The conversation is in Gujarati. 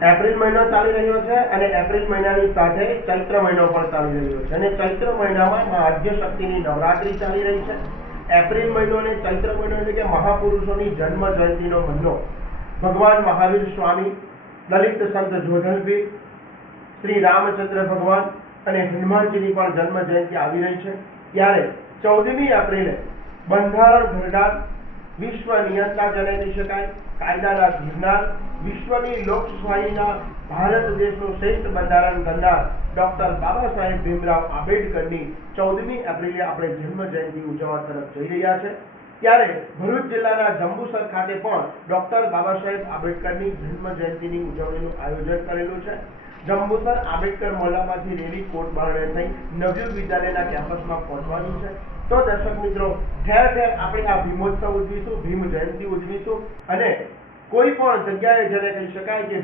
એપ્રિલ મહિનો ચાલી રહ્યો છે અને એપ્રિલ મહિનાની સાથે ચૈત્ર મહિનો પણ ચાલી રહ્યો છે અને ચૈત્ર મહિનામાં આદ્ય શક્તિની નવરાત્રી ચાલી રહી છે। એપ્રિલ મહિનો અને ચૈત્ર મહિનો એટલે કે મહાપુરુષોની જન્મ જયંતિનો મહિનો। ભગવાન મહાવીર સ્વામી, લલિત સંત જોધલપીર, શ્રી રામચંદ્ર ભગવાન અને હનુમાનજીની પણ જન્મ જયંતિ આવી રહી છે। ત્યારે 14મી એપ્રિલે બંધારણ ઘડનાર, વિશ્વ નિયંતા જેને કહી શકાય, કાયદાના ઘડનાર, વિશ્વની લોકશાહીના ભારત દેશનું શ્રેષ્ઠ બંધારણ કરનાર ડોક્ટર બાબા સાહેબ ભીમરાવ આંબેડકરની 14મી એપ્રિલે આપણે જન્મ જયંતિ ઉજવવા તરફ જઈ રહ્યા છે। ત્યારે ભરૂચ જિલ્લાના જંબુસર ખાતે પણ ડોક્ટર બાબા સાહેબ આંબેડકરની જન્મ જયંતિની ઉજવણીનું આયોજન કરેલું છે। જંબુસર આંબેડકર મોહલ્લામાંથી રેલી કોટ બારણે થઈ નવયુગ વિદ્યાલયના કેમ્પસમાં પહોંચવાની છે। તો દર્શક મિત્રો, ઠેર ઠેર આપણે આ ભીમોત્સવ ઉજવીશું, ભીમ જયંતિ ઉજવીશું અને કોઈ પણ જગ્યાએ જેને કહી શકાય કે